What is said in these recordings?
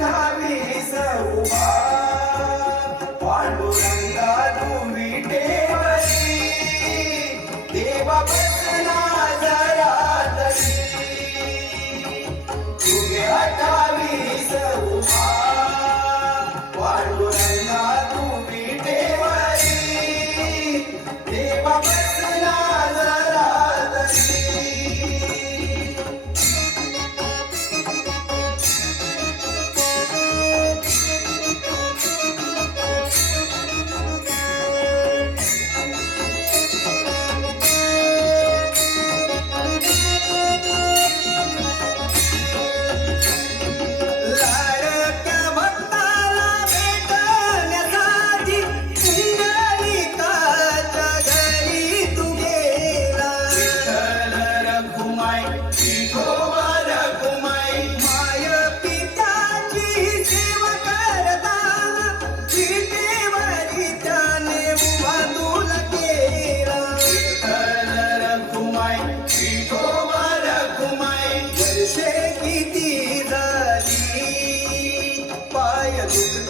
ধারে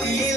e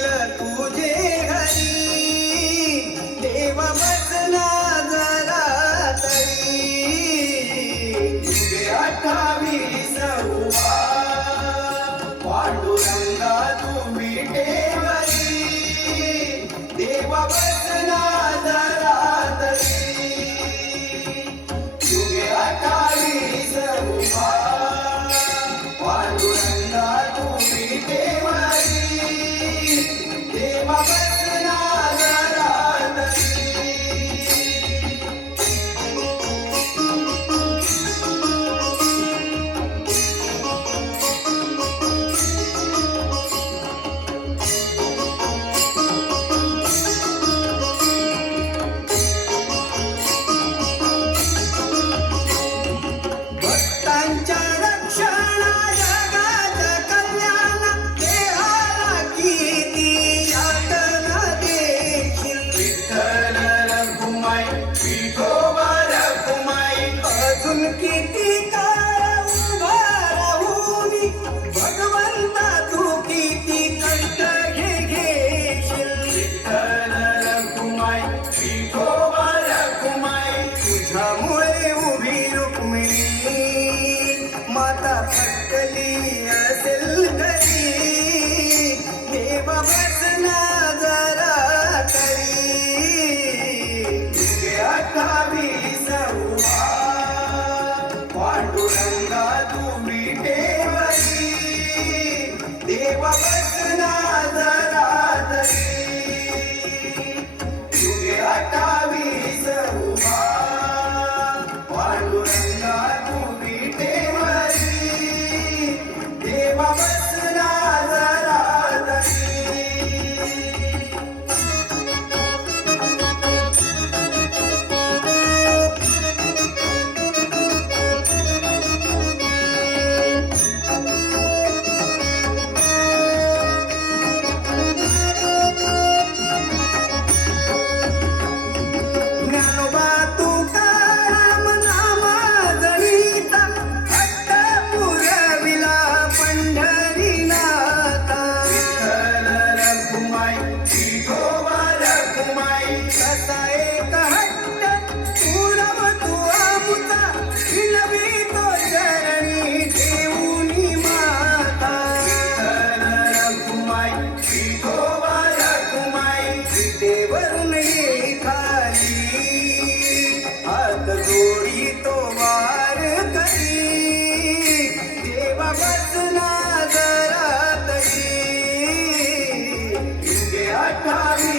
Bye.